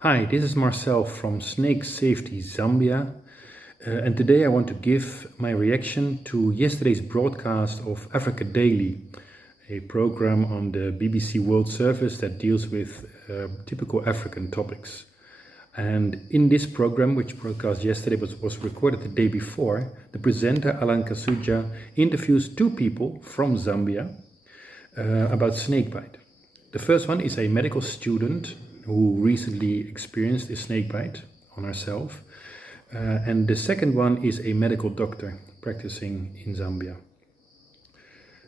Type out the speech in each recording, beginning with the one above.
Hi, this is Marcel from Snake Safety Zambia, and today I want to give my reaction to yesterday's broadcast of Africa Daily, a program on the BBC World Service that deals with typical African topics. And in this program, which broadcast yesterday was recorded the day before, the presenter Allan Kasujja interviews two people from Zambia about snakebite. The first one is a medical student who recently experienced a snakebite on herself. And the second one is a medical doctor practicing in Zambia.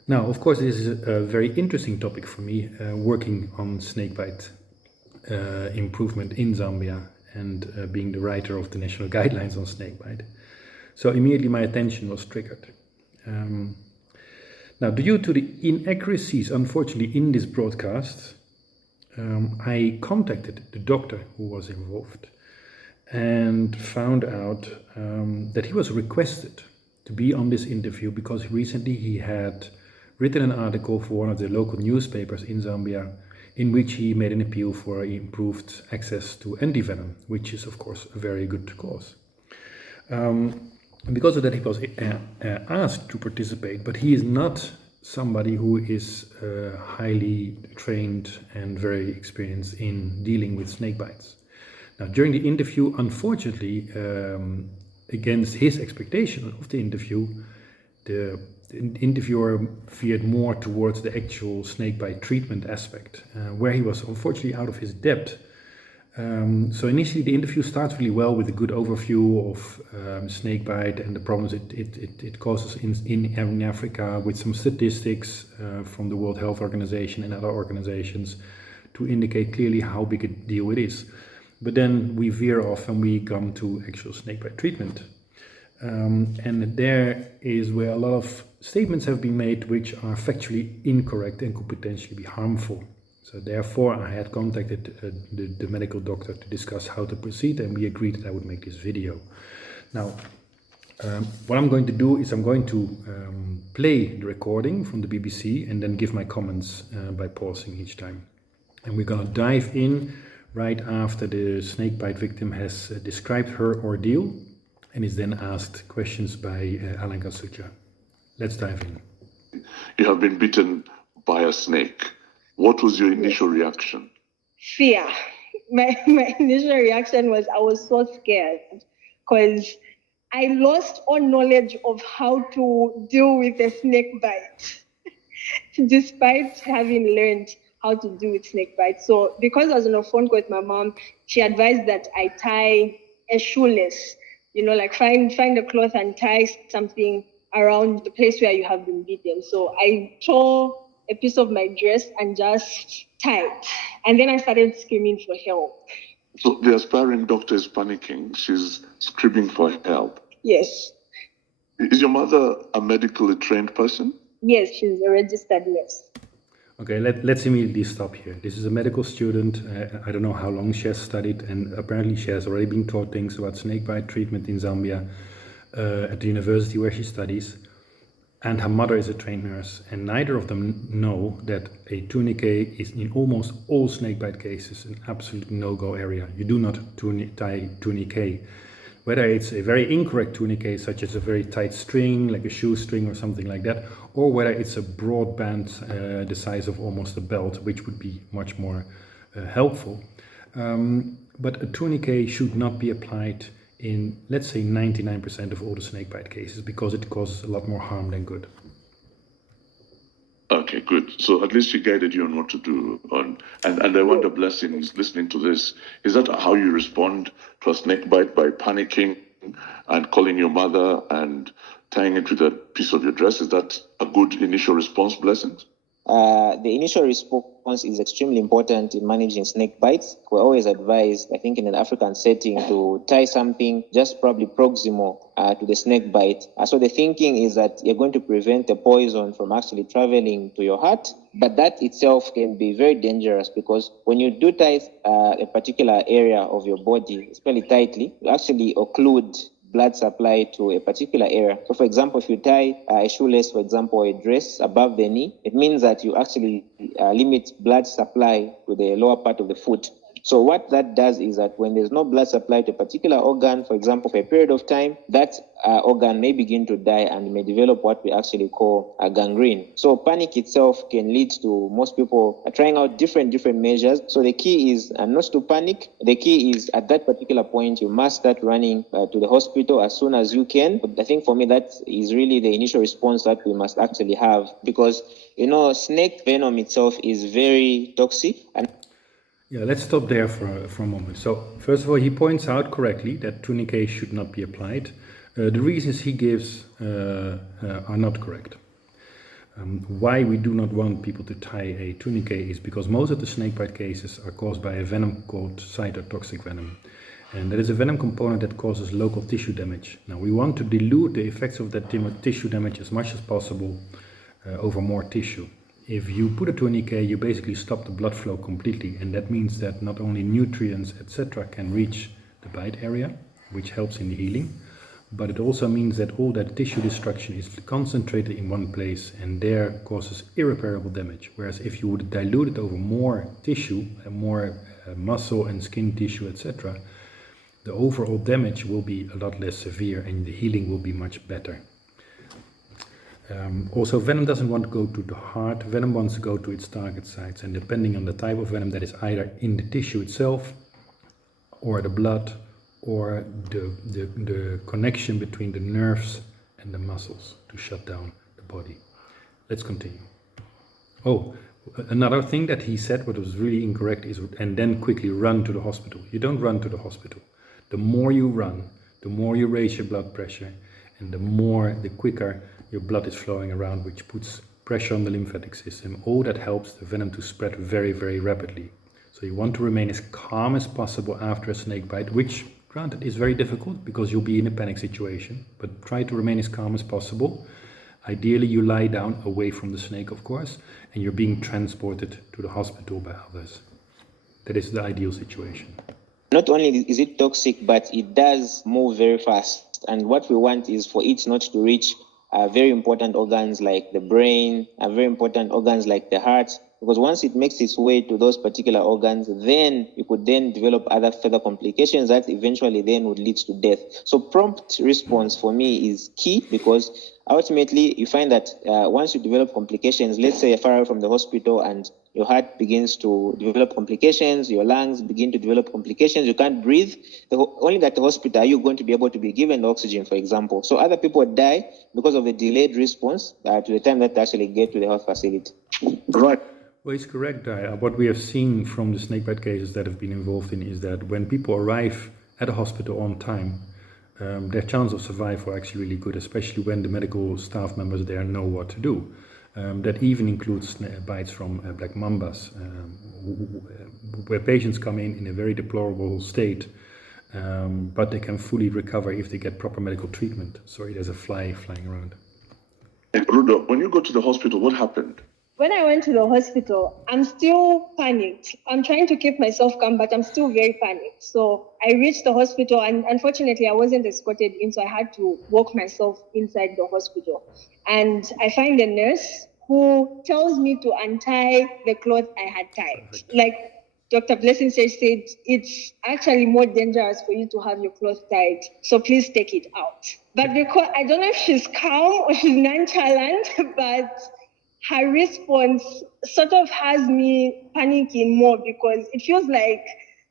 Now, of course, this is a very interesting topic for me, working on snakebite improvement in Zambia and being the writer of the national guidelines on snakebite. So immediately my attention was triggered. Now, due to the inaccuracies, unfortunately, in this broadcast, I contacted the doctor who was involved and found out that he was requested to be on this interview because recently he had written an article for one of the local newspapers in Zambia in which he made an appeal for improved access to antivenom, which is, of course, a very good cause. Because of that, he was asked to participate, but he is not somebody who is highly trained and very experienced in dealing with snake bites. Now, during the interview, unfortunately, against his expectation of the interview, the interviewer veered more towards the actual snakebite treatment aspect, where he was unfortunately out of his depth. So initially the interview starts really well with a good overview of snakebite and the problems it causes in Africa, with some statistics from the World Health Organization and other organizations to indicate clearly how big a deal it is. But then we veer off and we come to actual snakebite treatment. And there is where a lot of statements have been made which are factually incorrect and could potentially be harmful. So therefore I had contacted the medical doctor to discuss how to proceed, and we agreed that I would make this video. Now, what I'm going to do is I'm going to play the recording from the BBC and then give my comments by pausing each time. And we're going to dive in right after the snakebite victim has described her ordeal and is then asked questions by Allan Kasujja. Let's dive in. You have been bitten by a snake. What was your initial reaction? Fear. My initial reaction was I was so scared because I lost all knowledge of how to deal with a snake bite, despite having learned how to deal with snake bite. So because I was on a phone call with my mom, she advised that I tie a shoelace, like find a cloth and tie something around the place where you have been bitten. So I tore a piece of my dress and just tied. And then I started screaming for help. So the aspiring doctor is panicking. She's screaming for help. Yes. Is your mother a medically trained person? Yes, she's a registered nurse. Okay, let's immediately stop here. This is a medical student. I don't know how long she has studied, and apparently she has already been taught things about snakebite treatment in Zambia at the university where she studies. And her mother is a trained nurse, and neither of them know that a tourniquet is in almost all snakebite cases an absolute no-go area. You do not tie tourniquet. Whether it's a very incorrect tourniquet, such as a very tight string, like a shoestring or something like that, or whether it's a broad band the size of almost a belt, which would be much more helpful. But a tourniquet should not be applied in, let's say, 99% of all the snakebite cases, because it causes a lot more harm than good. Okay, good. So at least she guided you on what to do. And I wonder, blessings, listening to this, is that how you respond to a snakebite, by panicking and calling your mother and tying it with a piece of your dress? Is that a good initial response, blessings? The initial response is extremely important in managing snake bites. We're always advised, I think in an African setting, to tie something just probably proximal to the snake bite. So the thinking is that you're going to prevent the poison from actually traveling to your heart, but that itself can be very dangerous because when you do tie a particular area of your body, especially tightly, you actually occlude blood supply to a particular area. So for example, if you tie a shoelace, for example, or a dress above the knee, it means that you actually limit blood supply to the lower part of the foot. So what that does is that when there's no blood supply to a particular organ, for example, for a period of time, that organ may begin to die and may develop what we actually call a gangrene. So panic itself can lead to most people trying out different measures. So the key is not to panic. The key is at that particular point, you must start running to the hospital as soon as you can. But I think for me, that is really the initial response that we must actually have, because, snake venom itself is very toxic. And yeah, let's stop there for a moment. So, first of all, he points out correctly that tourniquets should not be applied. The reasons he gives are not correct. Why we do not want people to tie a tourniquet is because most of the snakebite cases are caused by a venom called cytotoxic venom. And that is a venom component that causes local tissue damage. Now, we want to dilute the effects of that tissue damage as much as possible over more tissue. If you put a tourniquet, you basically stop the blood flow completely, and that means that not only nutrients, etc., can reach the bite area, which helps in the healing, but it also means that all that tissue destruction is concentrated in one place and there causes irreparable damage. Whereas if you would dilute it over more tissue and more muscle and skin tissue, etc., the overall damage will be a lot less severe and the healing will be much better. Also, venom doesn't want to go to the heart. Venom wants to go to its target sites, and depending on the type of venom, that is either in the tissue itself or the blood or the connection between the nerves and the muscles to shut down the body. Let's continue. Oh, another thing that he said, what was really incorrect, is and then quickly run to the hospital. You don't run to the hospital. The more you run, the more you raise your blood pressure, and the quicker your blood is flowing around, which puts pressure on the lymphatic system. All that helps the venom to spread very, very rapidly. So you want to remain as calm as possible after a snake bite, which, granted, is very difficult because you'll be in a panic situation, but try to remain as calm as possible. Ideally, you lie down away from the snake, of course, and you're being transported to the hospital by others. That is the ideal situation. Not only is it toxic, but it does move very fast. And what we want is for it not to reach very important organs like the brain, very important organs like the heart, because once it makes its way to those particular organs, then you could then develop other further complications that eventually then would lead to death. So prompt response for me is key, because ultimately you find that once you develop complications, let's say you're far away from the hospital and your heart begins to develop complications, your lungs begin to develop complications, you can't breathe, only at the hospital are you going to be able to be given oxygen, for example. So other people die because of a delayed response to the time that they actually get to the health facility. Right. Well, it's correct. What we have seen from the snakebite cases that have been involved in is that when people arrive at a hospital on time, their chance of survival are actually really good, especially when the medical staff members there know what to do. That even includes bites from black mambas, where patients come in a very deplorable state, but they can fully recover if they get proper medical treatment. Sorry, there's a fly flying around. And Rudo, when you go to the hospital, what happened? When I went to the hospital, I'm still panicked. I'm trying to keep myself calm, but I'm still very panicked. So I reached the hospital, and unfortunately, I wasn't escorted in, so I had to walk myself inside the hospital. And I find a nurse who tells me to untie the cloth I had tied. Like Dr. Blessing said, it's actually more dangerous for you to have your cloth tied, so please take it out. But because I don't know if she's calm or she's nonchalant, but her response sort of has me panicking more because it feels like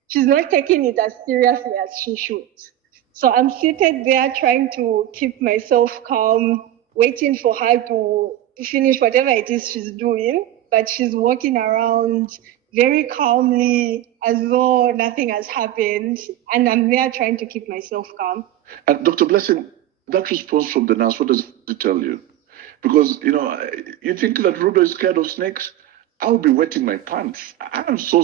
she's not taking it as seriously as she should. So I'm seated there trying to keep myself calm, waiting for her to finish whatever it is she's doing, but she's walking around very calmly as though nothing has happened, and I'm there trying to keep myself calm. And Dr. Blessing, that response from the nurse, what does it tell you? Because, you think that Rudo is scared of snakes? I'll be wetting my pants. I'm so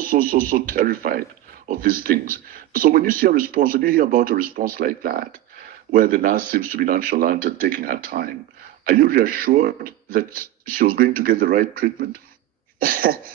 terrified of these things. So when you see a response, when you hear about a response like that, where the nurse seems to be nonchalant and taking her time, are you reassured that she was going to get the right treatment?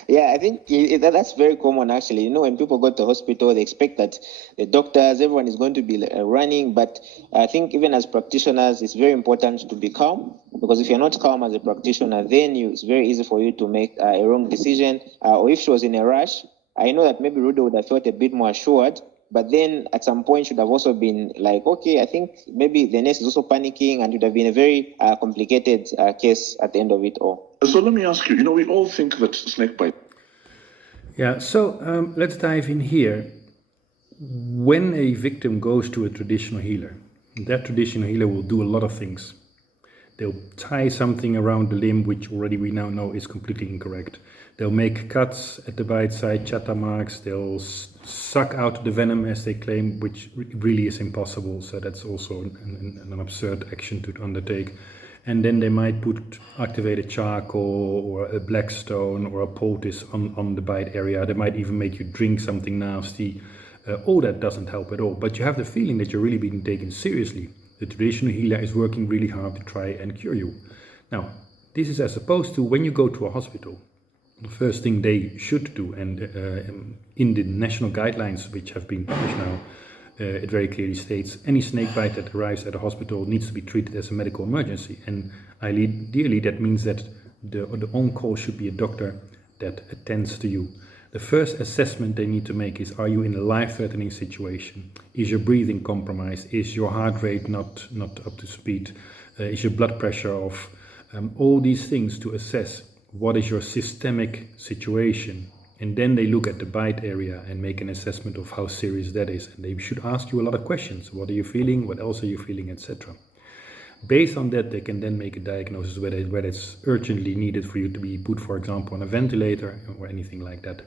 Yeah, I think that's very common, actually. When people go to the hospital, they expect that the doctors, everyone is going to be running. But I think even as practitioners, it's very important to be calm, because if you're not calm as a practitioner, then it's very easy for you to make a wrong decision. Or if she was in a rush, I know that maybe Rudo would have felt a bit more assured, but then at some point should have also been like, okay, I think maybe the nurse is also panicking, and it would have been a very complicated case at the end of it all. So let me ask you, we all think that snakebite. Yeah, so let's dive in here. When a victim goes to a traditional healer, that traditional healer will do a lot of things. They'll tie something around the limb, which already we now know is completely incorrect. They'll make cuts at the bite side, chatter marks. They'll suck out the venom, as they claim, which really is impossible. So that's also an absurd action to undertake. And then they might put activated charcoal or a black stone or a poultice on the bite area. They might even make you drink something nasty. All that doesn't help at all. But you have the feeling that you're really being taken seriously. The traditional healer is working really hard to try and cure you. Now, this is as opposed to when you go to a hospital. The first thing they should do, and in the national guidelines which have been published now, it very clearly states any snake bite that arrives at a hospital needs to be treated as a medical emergency. And ideally that means that the on-call should be a doctor that attends to you. The first assessment they need to make is, are you in a life-threatening situation? Is your breathing compromised? Is your heart rate not up to speed? Is your blood pressure off? All these things to assess what is your systemic situation. And then they look at the bite area and make an assessment of how serious that is. And they should ask you a lot of questions. What are you feeling? What else are you feeling? Etc. Based on that, they can then make a diagnosis whether it's urgently needed for you to be put, for example, on a ventilator or anything like that.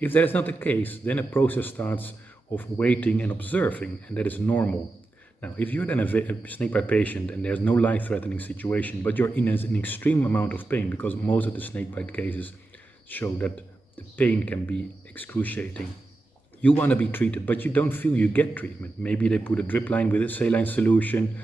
If that is not the case, then a process starts of waiting and observing, and that is normal. Now, if you're then a snakebite patient and there's no life-threatening situation, but you're in an extreme amount of pain, because most of the snakebite cases show that the pain can be excruciating, you want to be treated, but you don't feel you get treatment. Maybe they put a drip line with a saline solution,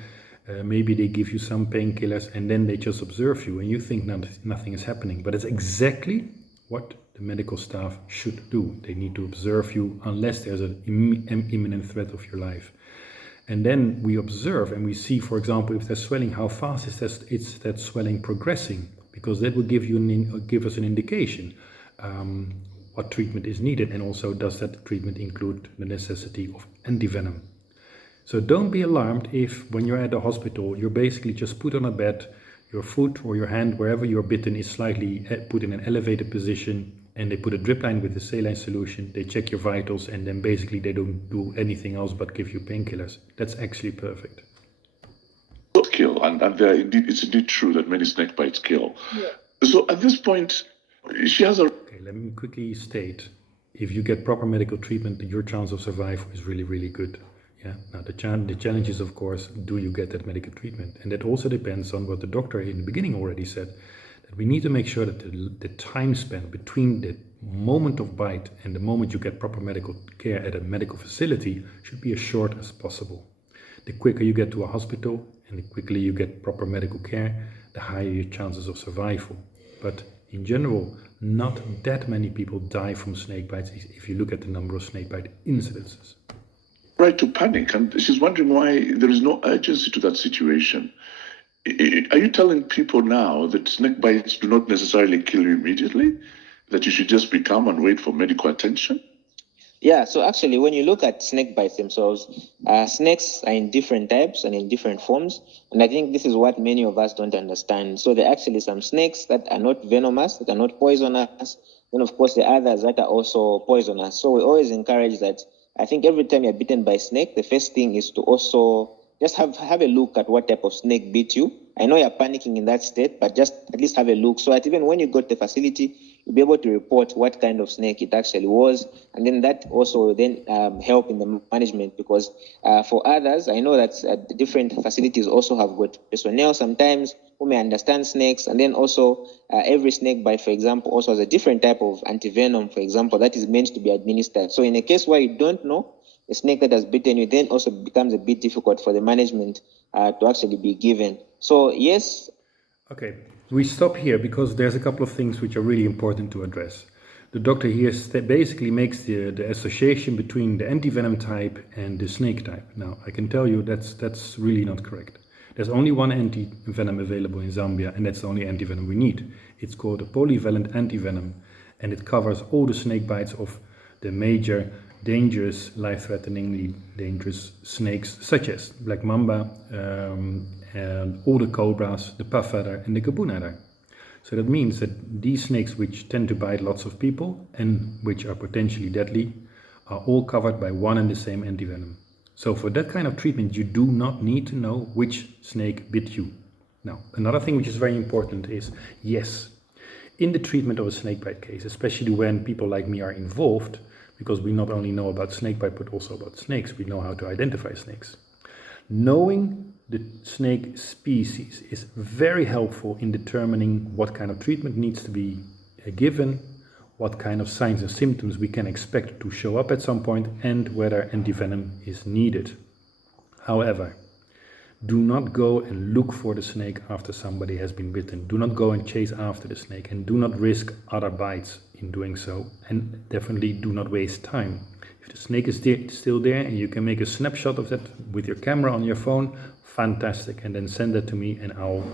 maybe they give you some painkillers, and then they just observe you, and you think nothing is happening. But it's exactly what the medical staff should do. They need to observe you unless there's an imminent threat of your life. And then we observe and we see, for example, if there's swelling, how fast is that swelling progressing? Because that will give us an indication what treatment is needed, and also does that treatment include the necessity of antivenom. So don't be alarmed if when you're at the hospital, you're basically just put on a bed, your foot or your hand, wherever you're bitten, is slightly put in an elevated position, and they put a drip line with the saline solution, they check your vitals, and then basically they don't do anything else but give you painkillers. That's actually perfect. Kill, and it's indeed true that many snake bites kill. Yeah. So at this point, she has a... Okay, let me quickly state, if you get proper medical treatment, your chance of survival is really, really good. Yeah. Now the challenge is, of course, do you get that medical treatment? And that also depends on what the doctor in the beginning already said, that we need to make sure that the time span between the moment of bite and the moment you get proper medical care at a medical facility should be as short as possible. The quicker you get to a hospital and the quicker you get proper medical care, the higher your chances of survival. But in general, not that many people die from snake bites if you look at the number of snake bite incidences. Right to panic, and she's wondering why there is no urgency to that situation. Are you telling people now that snake bites do not necessarily kill you immediately? That you should just be calm and wait for medical attention? Yeah, so actually, when you look at snake bites themselves, snakes are in different types and in different forms. And I think this is what many of us don't understand. So there are actually some snakes that are not venomous, that are not poisonous. Then, of course, there are others that are also poisonous. So we always encourage that. I think every time you're bitten by a snake, the first thing is to also just have a look at what type of snake bit you. I know you're panicking in that state, but just at least have a look. So that even when you go to the facility, you'll be able to report what kind of snake it actually was. And then that also will then help in the management, because for others, I know that different facilities also have got personnel sometimes who may understand snakes. And then also every snake bite, for example, also has a different type of antivenom, for example, that is meant to be administered. So in a case where you don't know a snake that has bitten you, then also becomes a bit difficult for the management to actually be given. So yes. Okay, we stop here because there's a couple of things which are really important to address. The doctor here basically makes the association between the antivenom type and the snake type. Now, I can tell you that's really not correct. There's only one antivenom available in Zambia, and that's the only antivenom we need. It's called a polyvalent antivenom, and it covers all the snake bites of the major dangerous, life-threateningly dangerous snakes such as black mamba, and all the cobras, the puff adder and the gaboon adder. So that means that these snakes, which tend to bite lots of people and which are potentially deadly, are all covered by one and the same antivenom. So for that kind of treatment, you do not need to know which snake bit you. Now, another thing which is very important is, yes, in the treatment of a snakebite case, especially when people like me are involved, because we not only know about snakebite but also about snakes, we know how to identify snakes. Knowing the snake species is very helpful in determining what kind of treatment needs to be given, what kind of signs and symptoms we can expect to show up at some point, and whether antivenom is needed. However, do not go and look for the snake after somebody has been bitten. Do not go and chase after the snake, and do not risk other bites in doing so, and definitely do not waste time. If the snake is still there and you can make a snapshot of that with your camera on your phone, fantastic, and then send that to me and I'll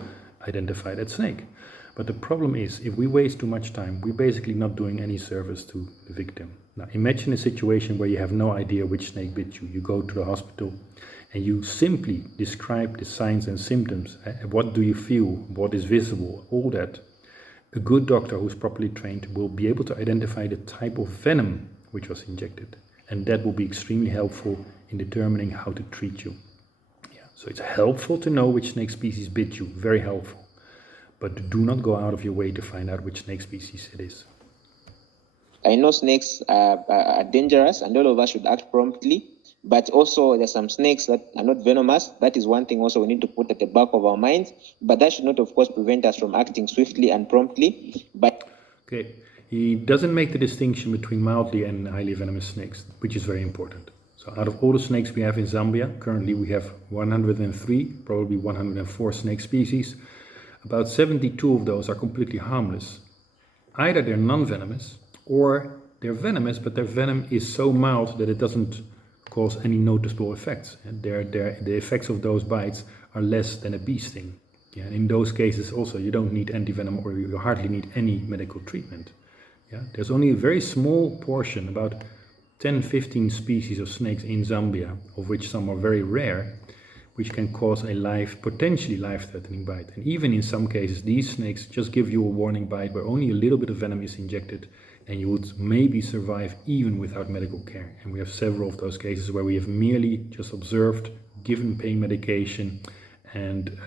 identify that snake. But the problem is, if we waste too much time, we're basically not doing any service to the victim. Now imagine a situation where you have no idea which snake bit you. You go to the hospital and you simply describe the signs and symptoms. What do you feel? What is visible? All that. A good doctor who's properly trained will be able to identify the type of venom which was injected. And that will be extremely helpful in determining how to treat you. So it's helpful to know which snake species bit you, very helpful. But do not go out of your way to find out which snake species it is. I know snakes are dangerous and all of us should act promptly, but also there's some snakes that are not venomous. That is one thing also we need to put at the back of our minds, but that should not, of course, prevent us from acting swiftly and promptly. Okay, he doesn't make the distinction between mildly and highly venomous snakes, which is very important. So out of all the snakes we have in Zambia, currently we have 103, probably 104 snake species. About 72 of those are completely harmless. Either they're non-venomous or they're venomous, but their venom is so mild that it doesn't cause any noticeable effects. And the effects of those bites are less than a bee sting. Yeah, and in those cases also you don't need antivenom or you hardly need any medical treatment. Yeah, there's only a very small portion, about 10-15 species of snakes in Zambia, of which some are very rare, which can cause a potentially life-threatening bite. And even in some cases, these snakes just give you a warning bite where only a little bit of venom is injected, and you would maybe survive even without medical care. And we have several of those cases where we have merely just observed, given pain medication, and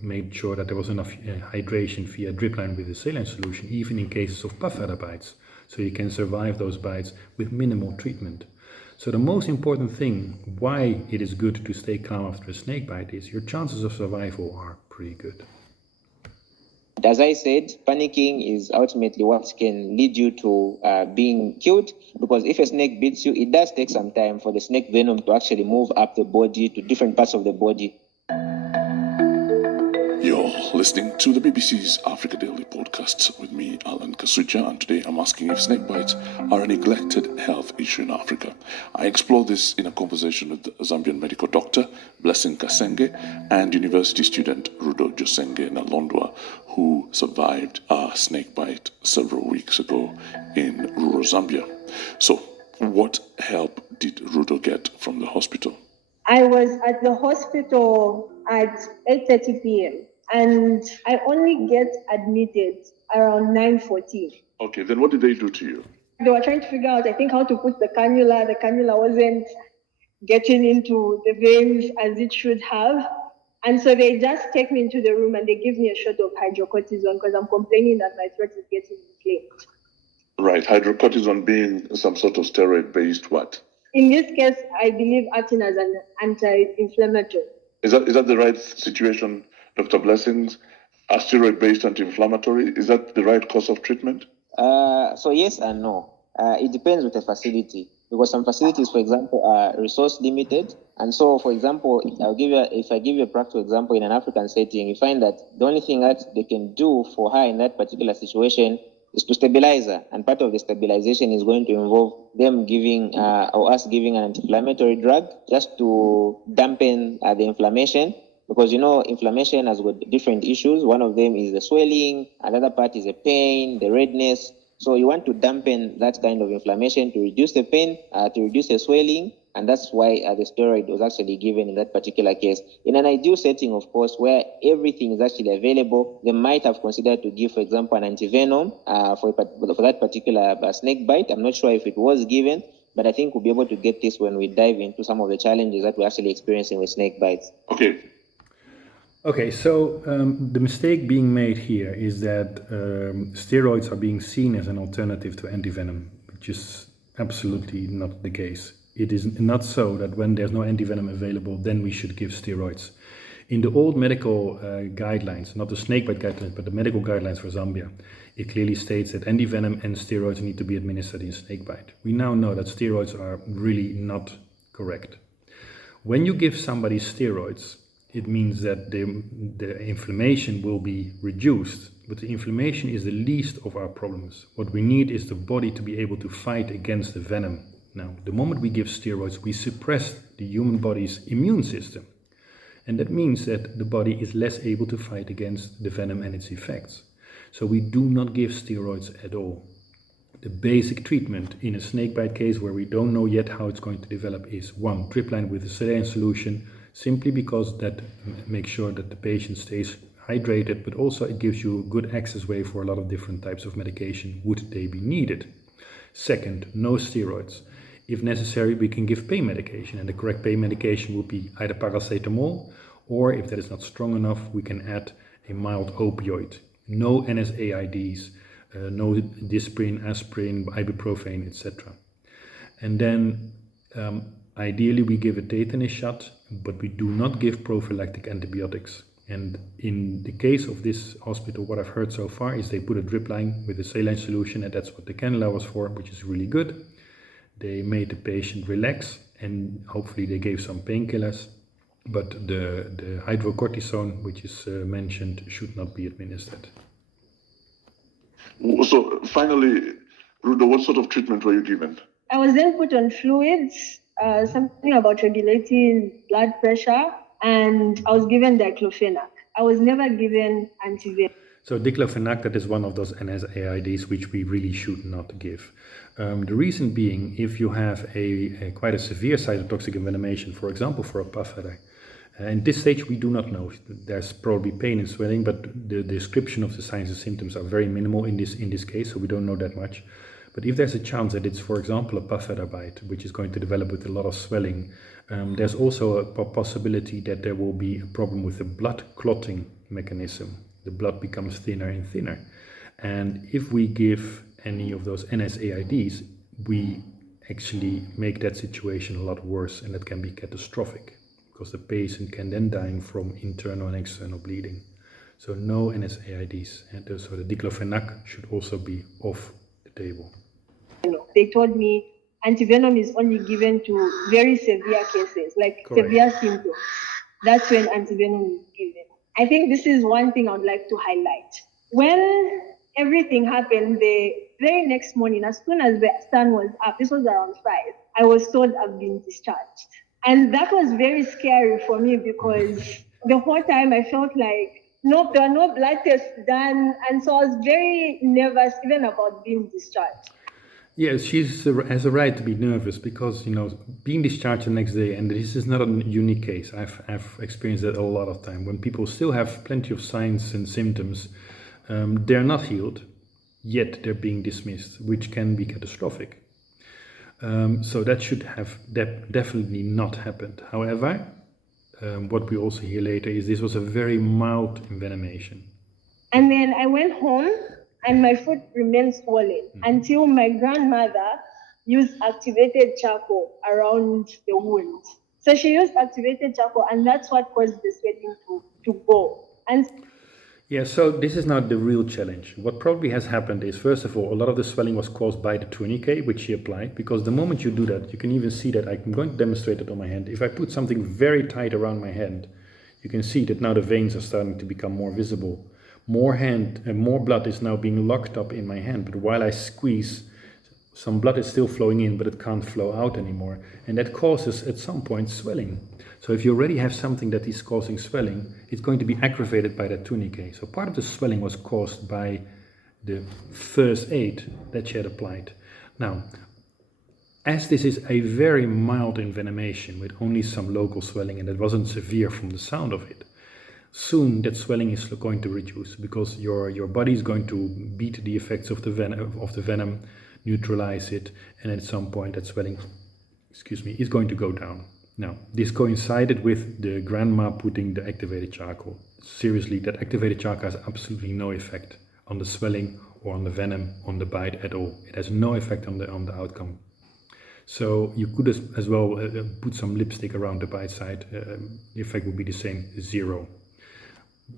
made sure that there was enough hydration via drip line with a saline solution, even in cases of puff adder bites. So you can survive those bites with minimal treatment. So the most important thing why it is good to stay calm after a snake bite is your chances of survival are pretty good. As I said, panicking is ultimately what can lead you to being killed, because if a snake bites you, it does take some time for the snake venom to actually move up the body to different parts of the body. You're listening to the BBC's Africa Daily podcast with me, Allan Kasujja, and today I'm asking if snake bites are a neglected health issue in Africa. I explore this in a conversation with Zambian medical doctor Blessing Kasenge and university student Rudo Josenge Nalondwa, who survived a snake bite several weeks ago in rural Zambia. So, what help did Rudo get from the hospital? I was at the hospital at 8:30 p.m. and I only get admitted around 9:14. Okay, then what did they do to you? They were trying to figure out, I think, how to put the cannula. The cannula wasn't getting into the veins as it should have. And so they just take me into the room and they give me a shot of hydrocortisone because I'm complaining that my throat is getting inflamed. Right, hydrocortisone being some sort of steroid-based what? In this case, I believe acting as an anti-inflammatory. Is that the right situation, Dr. Blessings? A steroid-based anti-inflammatory, is that the right course of treatment? So yes and no. It depends with the facility, because some facilities, for example, are resource limited. And so, for example, if I give you a practical example in an African setting, you find that the only thing that they can do for her in that particular situation is to stabilize her. And part of the stabilization is going to involve them giving or us giving an anti-inflammatory drug just to dampen the inflammation. Because, inflammation has got different issues. One of them is the swelling, another part is the pain, the redness. So you want to dampen that kind of inflammation to reduce the pain, to reduce the swelling, and that's why the steroid was actually given in that particular case. In an ideal setting, of course, where everything is actually available, they might have considered to give, for example, an antivenom for that particular snake bite. I'm not sure if it was given, but I think we'll be able to get this when we dive into some of the challenges that we're actually experiencing with snake bites. Okay. Okay, so the mistake being made here is that steroids are being seen as an alternative to antivenom, which is absolutely not the case. It is not so that when there's no antivenom available, then we should give steroids. In the old medical guidelines, not the snakebite guidelines, but the medical guidelines for Zambia, it clearly states that antivenom and steroids need to be administered in snakebite. We now know that steroids are really not correct. When you give somebody steroids, it means that the inflammation will be reduced, but the inflammation is the least of our problems. What we need is the body to be able to fight against the venom. Now, the moment we give steroids, we suppress the human body's immune system. And that means that the body is less able to fight against the venom and its effects. So we do not give steroids at all. The basic treatment in a snakebite case where we don't know yet how it's going to develop is 1, drip line with a saline solution, simply because that makes sure that the patient stays hydrated, but also it gives you a good access way for a lot of different types of medication would they be needed. 2nd, no steroids. If necessary, we can give pain medication, and the correct pain medication would be either paracetamol, or if that is not strong enough, we can add a mild opioid. No NSAIDs, no Disprin, aspirin, ibuprofen, etc. And then ideally we give a tetanus shot, but we do not give prophylactic antibiotics. And in the case of this hospital, what I've heard so far is they put a drip line with a saline solution, and that's what the cannula was for, which is really good. They made the patient relax, and hopefully they gave some painkillers, but the hydrocortisone, which is mentioned, should not be administered. So finally, Rudo, what sort of treatment were you given? I was then put on fluids, something about regulating blood pressure, and I was given diclofenac. I was never given antivenom. So diclofenac, that is one of those NSAIDs which we really should not give. The reason being, if you have a quite a severe cytotoxic envenomation, for example, for a puff adder, in this stage we do not know. There's probably pain and swelling, but the description of the signs and symptoms are very minimal in this case, so we don't know that much. But if there's a chance that it's, for example, a puff adder bite, which is going to develop with a lot of swelling, there's also a possibility that there will be a problem with the blood clotting mechanism. The blood becomes thinner and thinner. And if we give any of those NSAIDs, we actually make that situation a lot worse, and that can be catastrophic because the patient can then die from internal and external bleeding. So no NSAIDs, and so the diclofenac should also be off the table. They told me antivenom is only given to very severe cases, like Correct. severe symptoms. That's when antivenom is given. I think this is one thing I would like to highlight. When everything happened, the very next morning, as soon as the sun was up, this was around 5, I was told I've been discharged. And that was very scary for me because the whole time I felt like, no, there are no blood tests done. And so I was very nervous even about being discharged. Yes, she has a right to be nervous because, being discharged the next day, and this is not a unique case. I've experienced that a lot of time. When people still have plenty of signs and symptoms, they're not healed, yet they're being dismissed, which can be catastrophic. So that should have definitely not happened. However, what we also hear later is this was a very mild envenomation. And then I went home and my foot remained swollen until my grandmother used activated charcoal around the wound. So she used activated charcoal, and that's what caused the swelling to go. And yeah, so this is not the real challenge. What probably has happened is, first of all, a lot of the swelling was caused by the tourniquet, which she applied, because the moment you do that, you can even see that. I'm going to demonstrate it on my hand. If I put something very tight around my hand, you can see that now the veins are starting to become more visible. More blood is now being locked up in my hand, but while I squeeze, some blood is still flowing in, but it can't flow out anymore. And that causes, at some point, swelling. So if you already have something that is causing swelling, it's going to be aggravated by that tourniquet. So part of the swelling was caused by the first aid that she had applied. Now, as this is a very mild envenomation with only some local swelling, and it wasn't severe from the sound of it, soon that swelling is going to reduce because your body is going to beat the effects of the venom, neutralize it, and at some point that swelling, is going to go down. Now, this coincided with the grandma putting the activated charcoal. Seriously, that activated charcoal has absolutely no effect on the swelling or on the venom, on the bite at all. It has no effect on the outcome. So you could as well put some lipstick around the bite side. The effect would be the same, 0.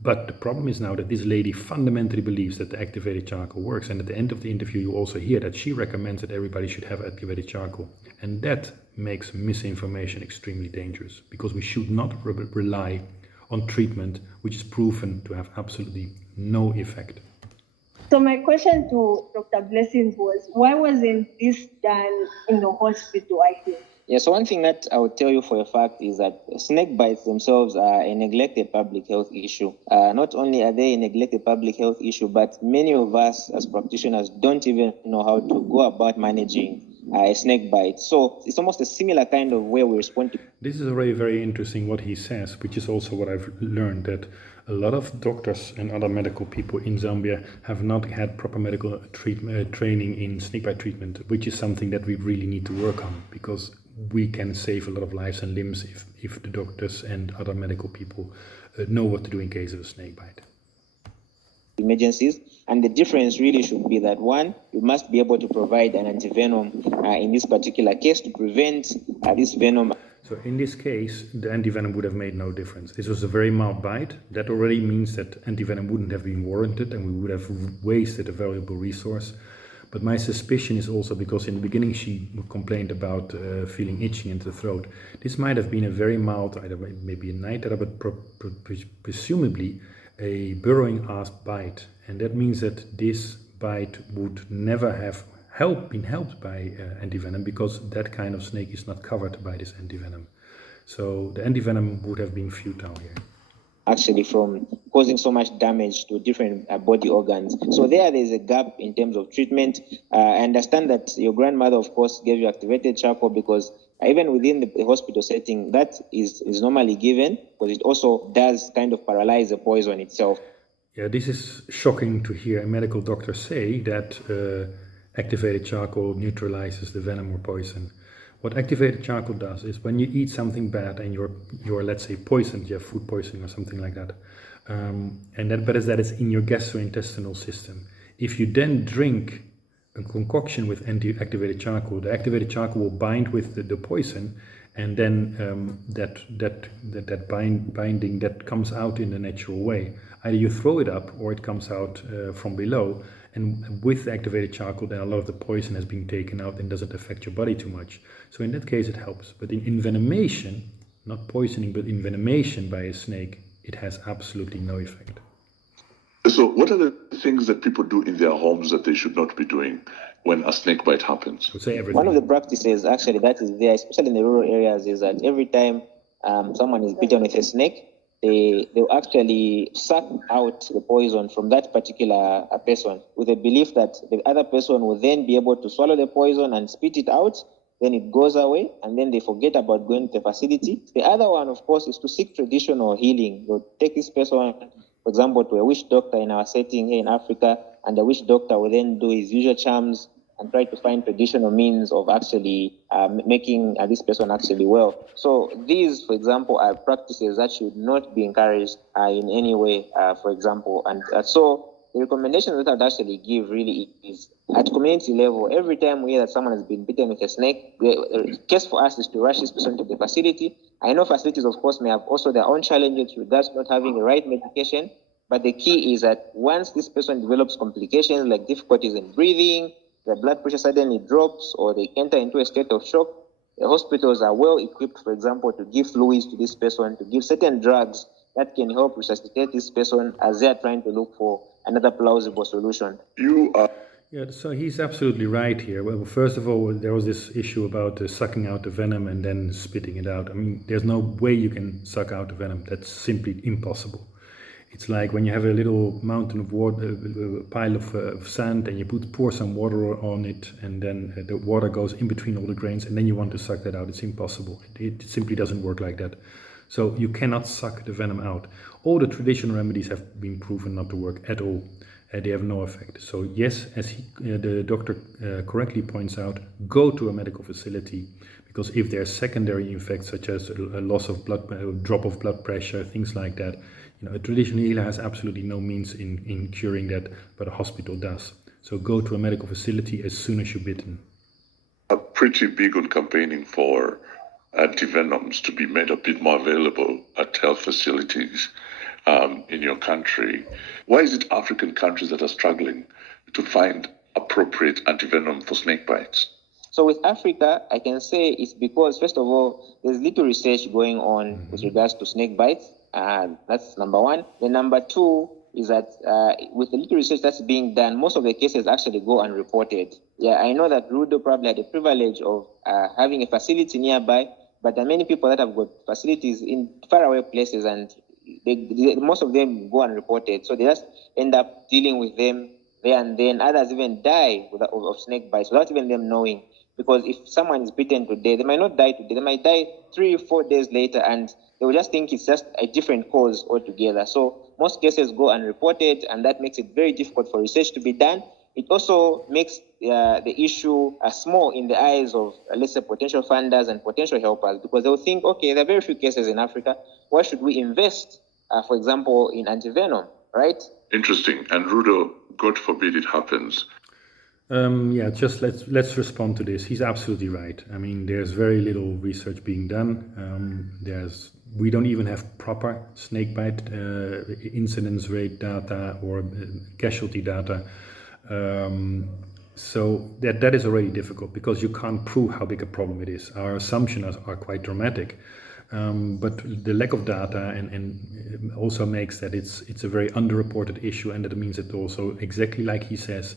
But the problem is now that this lady fundamentally believes that the activated charcoal works. And at the end of the interview, you also hear that she recommends that everybody should have activated charcoal. And that makes misinformation extremely dangerous, because we should not rely on treatment which is proven to have absolutely no effect. So my question to Dr. Blessings was, why wasn't this done in the hospital, I think? Yeah, so one thing that I would tell you for a fact is that snake bites themselves are a neglected public health issue. Not only are they a neglected public health issue, but many of us as practitioners don't even know how to go about managing a snake bite. So it's almost a similar kind of way we respond to. This is already very interesting what he says, which is also what I've learned, that a lot of doctors and other medical people in Zambia have not had proper medical training in snakebite treatment, which is something that we really need to work on, because we can save a lot of lives and limbs if the doctors and other medical people know what to do in case of a snakebite. Emergencies, and the difference really should be that, one, you must be able to provide an antivenom in this particular case to prevent this venom. So in this case, the antivenom would have made no difference. This was a very mild bite. That already means that antivenom wouldn't have been warranted, and we would have wasted a valuable resource. But my suspicion is also because in the beginning she complained about feeling itching in the throat. This might have been a very mild, either maybe a night terror, but presumably a burrowing asp bite. And that means that this bite would never have been helped by antivenom, because that kind of snake is not covered by this antivenom. So the antivenom would have been futile here. Actually, from causing so much damage to different body organs. So there's a gap in terms of treatment. I understand that your grandmother, of course, gave you activated charcoal, because even within the hospital setting, that is normally given, because it also does kind of paralyze the poison itself. Yeah, this is shocking to hear a medical doctor say that activated charcoal neutralizes the venom or poison. What activated charcoal does is, when you eat something bad and you're let's say poisoned, you have food poisoning or something like that, but that is in your gastrointestinal system. If you then drink a concoction with activated charcoal, the activated charcoal will bind with the poison, and then that binding that comes out in the natural way. Either you throw it up or it comes out from below. And with the activated charcoal, then a lot of the poison has been taken out and doesn't affect your body too much. So in that case, it helps. But in envenomation, not poisoning, but envenomation by a snake, it has absolutely no effect. So what are the things that people do in their homes that they should not be doing when a snake bite happens? I would say everything. One of the practices actually that is there, especially in the rural areas, is that every time someone is bitten with a snake, they'll actually suck out the poison from that particular person, with the belief that the other person will then be able to swallow the poison and spit it out. Then it goes away, and then they forget about going to the facility. The other one, of course, is to seek traditional healing. They'll take this person, for example, to a witch doctor in our setting here in Africa, and the witch doctor will then do his usual charms and try to find traditional means of actually making this person actually well. So these, for example, are practices that should not be encouraged in any way, for example. And so the recommendation that I'd actually give really is, at community level, every time we hear that someone has been bitten with a snake, the case for us is to rush this person to the facility. I know facilities, of course, may have also their own challenges with that, not having the right medication. But the key is that once this person develops complications like difficulties in breathing, their blood pressure suddenly drops, or they enter into a state of shock, the hospitals are well equipped, for example, to give fluids to this person, to give certain drugs that can help resuscitate this person as they are trying to look for another plausible solution. Yeah, so he's absolutely right here. Well, first of all, there was this issue about sucking out the venom and then spitting it out. I mean, there's no way you can suck out the venom. That's simply impossible. It's like when you have a little mountain of water, pile of sand, and you pour some water on it, and then the water goes in between all the grains, and then you want to suck that out. It's impossible. It simply doesn't work like that. So you cannot suck the venom out. All the traditional remedies have been proven not to work at all. They have no effect. So yes, as the doctor correctly points out, go to a medical facility, because if there are secondary effects such as a loss of blood, a drop of blood pressure, things like that, a traditional healer has absolutely no means in curing that, but a hospital does. So go to a medical facility as soon as you're bitten. I'm pretty big on campaigning for antivenoms to be made a bit more available at health facilities in your country. Why is it African countries that are struggling to find appropriate antivenom for snake bites? So with Africa, I can say it's because, first of all, there's little research going on with regards to snake bites. That's number one. Then number two is that with the little research that's being done, most of the cases actually go unreported. Yeah, I know that Rudo probably had the privilege of having a facility nearby, but there are many people that have got facilities in faraway places, and most of them go unreported. So they just end up dealing with them there and then. Others even die of snake bites without even them knowing. Because if someone is bitten today, they might not die today. They might die 3 or 4 days later, and they will just think it's just a different cause altogether. So most cases go unreported, and that makes it very difficult for research to be done. It also makes the issue small in the eyes of, let's say, potential funders and potential helpers, because they'll think, okay, there are very few cases in Africa. Why should we invest, for example, in antivenom, right? Interesting. And Rudo, God forbid it happens. Just let's respond to this. He's absolutely right. I mean, there's very little research being done. We don't even have proper snakebite incidence rate data or casualty data. So that is already difficult, because you can't prove how big a problem it is. Our assumptions are quite dramatic. But the lack of data and also makes that it's a very underreported issue, and that means that also, exactly like he says,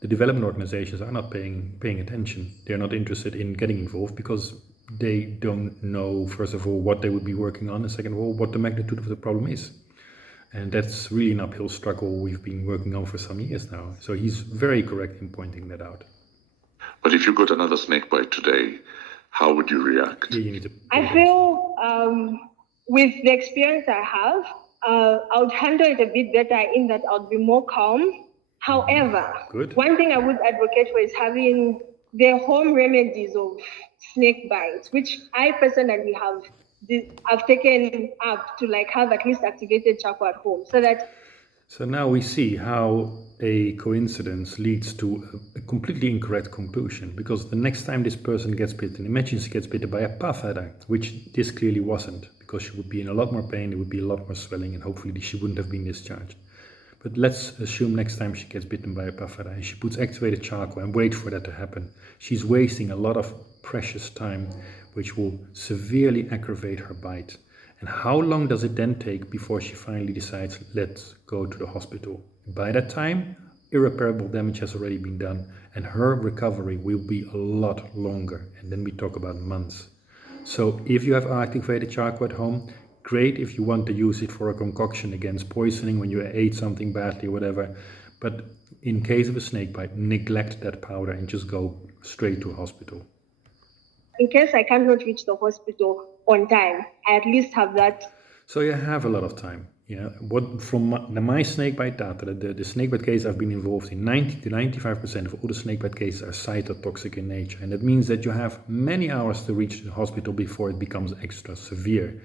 the development organizations are not paying attention. They're not interested in getting involved because they don't know, first of all, what they would be working on, and second of all, what the magnitude of the problem is. And that's really an uphill struggle we've been working on for some years now. So he's very correct in pointing that out. But if you got another snake bite today, how would you react? Yeah, you need to. I feel with the experience I have, I would handle it a bit better in that I would be more calm. However, one thing I would advocate for is having the home remedies of snake bites, which I personally have taken up to have at least activated charcoal at home, so that. So now we see how a coincidence leads to a completely incorrect conclusion, because the next time this person gets bitten, imagine she gets bitten by a puff adder, which this clearly wasn't, because she would be in a lot more pain, there would be a lot more swelling, and hopefully she wouldn't have been discharged. But let's assume next time she gets bitten by a puff adder and she puts activated charcoal and waits for that to happen. She's wasting a lot of precious time, which will severely aggravate her bite. And how long does it then take before she finally decides, let's go to the hospital? By that time, irreparable damage has already been done, and her recovery will be a lot longer. And then we talk about months. So if you have activated charcoal at home, great if you want to use it for a concoction against poisoning when you ate something badly or whatever. But in case of a snake bite, neglect that powder and just go straight to a hospital. In case I cannot reach the hospital on time, I at least have that. So you have a lot of time. Yeah. What from my snakebite data, the snakebite cases I've been involved in, 90 to 95% of all the snakebite cases are cytotoxic in nature, and that means that you have many hours to reach the hospital before it becomes extra severe,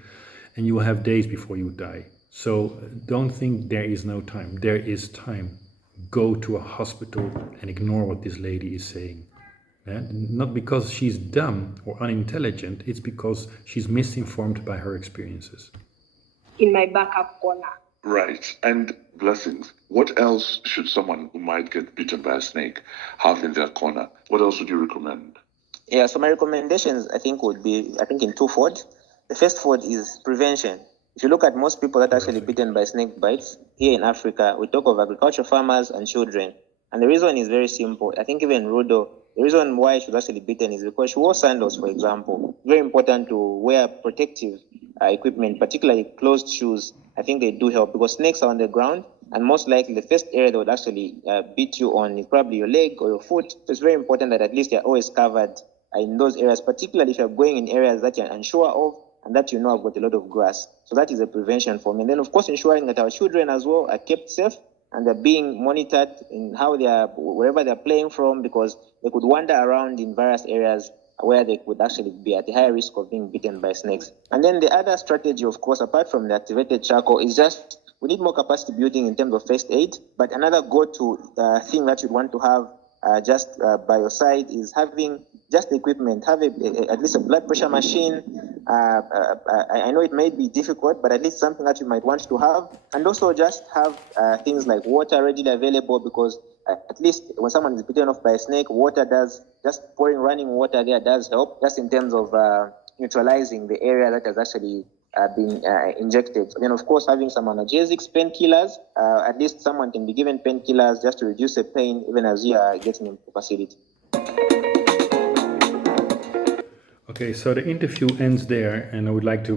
and you will have days before you die. So don't think there is no time. There is time. Go to a hospital and ignore what this lady is saying. Yeah? Not because she's dumb or unintelligent, it's because she's misinformed by her experiences. In my backup corner. Right. And blessings. What else should someone who might get bitten by a snake have in their corner? What else would you recommend? Yeah, so my recommendations, I think, would be, in twofold. The first fold is prevention. If you look at most people that are actually bitten by snake bites here in Africa, we talk of agricultural farmers and children. And the reason is very simple. I think even Rudo, the reason why she was actually bitten is because she wore sandals, for example. Very important to wear protective equipment, particularly closed shoes. I think they do help because snakes are on the ground, and most likely the first area they would actually beat you on is probably your leg or your foot. So it's very important that at least you're always covered in those areas, particularly if you're going in areas that you're unsure of and that you know have got a lot of grass. So that is a prevention for me. And then, of course, ensuring that our children as well are kept safe and they're being monitored in how they are, wherever they're playing from, because they could wander around in various areas where they could actually be at a higher risk of being bitten by snakes. And then the other strategy, of course, apart from the activated charcoal, is just we need more capacity building in terms of first aid. But another go-to thing that you'd want to have just by your side is having just equipment, have at least a blood pressure machine. I know it may be difficult, but at least something that you might want to have. And also just have things like water readily available, because at least when someone is bitten off by a snake, water does, just pouring running water there does help, just in terms of neutralizing the area that has actually been injected. And then, of course, having some analgesics, painkillers, at least someone can be given painkillers just to reduce the pain even as you are getting into the facility. Okay, so the interview ends there, and I would like to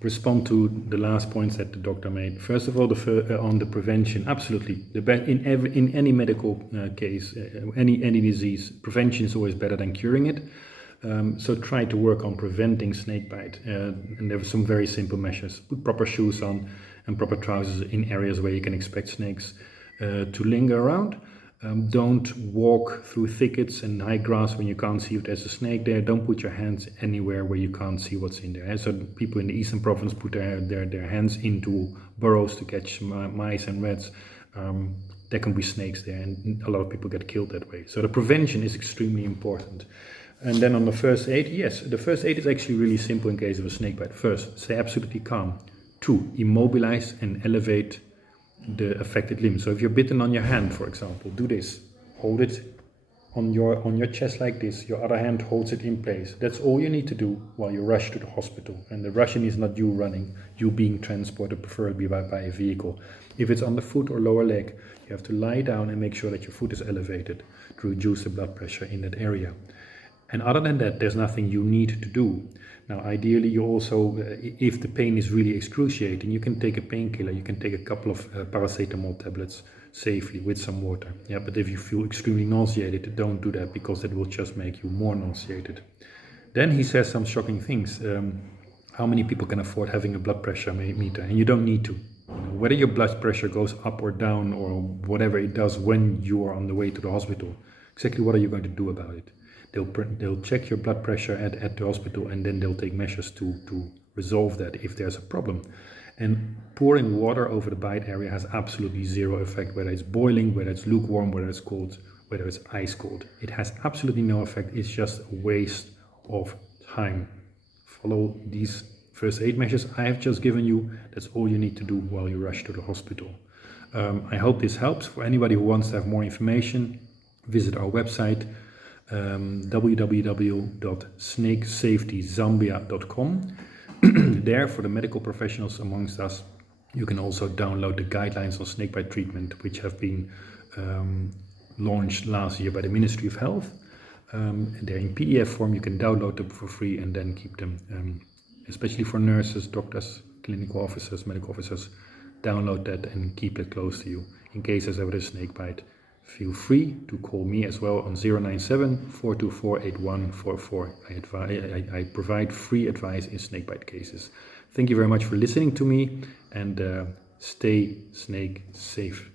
respond to the last points that the doctor made. First of all, on the prevention, absolutely. In any medical case, any disease, prevention is always better than curing it. So try to work on preventing snakebite, and there are some very simple measures. Put proper shoes on and proper trousers in areas where you can expect snakes to linger around. Don't walk through thickets and high grass when you can't see if there's a snake there. Don't put your hands anywhere where you can't see what's in there. So people in the Eastern Province put their hands into burrows to catch mice and rats. There can be snakes there, and a lot of people get killed that way. So the prevention is extremely important. And then on the first aid, yes, the first aid is actually really simple in case of a snakebite. First, stay absolutely calm. 2, immobilize and elevate the affected limb. So if you're bitten on your hand, for example, do this. Hold it on your chest like this. Your other hand holds it in place. That's all you need to do while you rush to the hospital. And the rushing is not you running, you being transported, preferably by a vehicle. If it's on the foot or lower leg, you have to lie down and make sure that your foot is elevated to reduce the blood pressure in that area. And other than that, there's nothing you need to do. Now, ideally, you also, if the pain is really excruciating, you can take a painkiller. You can take a couple of paracetamol tablets safely with some water. Yeah, but if you feel extremely nauseated, don't do that, because that will just make you more nauseated. Then he says some shocking things. How many people can afford having a blood pressure meter? And you don't need to. Whether your blood pressure goes up or down or whatever it does when you are on the way to the hospital, exactly what are you going to do about it? They'll check your blood pressure at the hospital, and then they'll take measures to resolve that if there's a problem. And pouring water over the bite area has absolutely zero effect, whether it's boiling, whether it's lukewarm, whether it's cold, whether it's ice cold. It has absolutely no effect. It's just a waste of time. Follow these first aid measures I have just given you. That's all you need to do while you rush to the hospital. I hope this helps. For anybody who wants to have more information, visit our website, www.snakesafetyzambia.com. There, for the medical professionals amongst us, you can also download the guidelines on snakebite treatment, which have been launched last year by the Ministry of Health. And they're in PDF form. You can download them for free and then keep them, especially for nurses, doctors, clinical officers, medical officers. Download that and keep it close to you. In case there's ever a snakebite, feel free to call me as well on 097-424-8144. I provide free advice in snakebite cases. Thank you very much for listening to me, and stay snake safe.